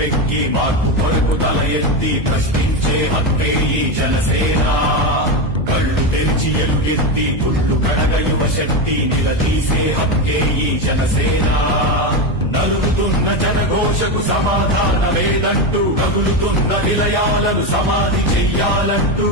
వెక్కి మార్పు కొరకు తల ఎత్తి ప్రశ్నించే హక్కే ఈ జనసేన. కళ్ళు తెరిచి ఎలుగెత్తి గుళ్ళు కడగ యువ శక్తి నిలదీసే హక్కే ఈ జనసేన. నలుగుతున్న జనఘోషకు సమాధానమేదంటూ తగులుతున్న నిలయాలను సమాధి చెయ్యాలంటూ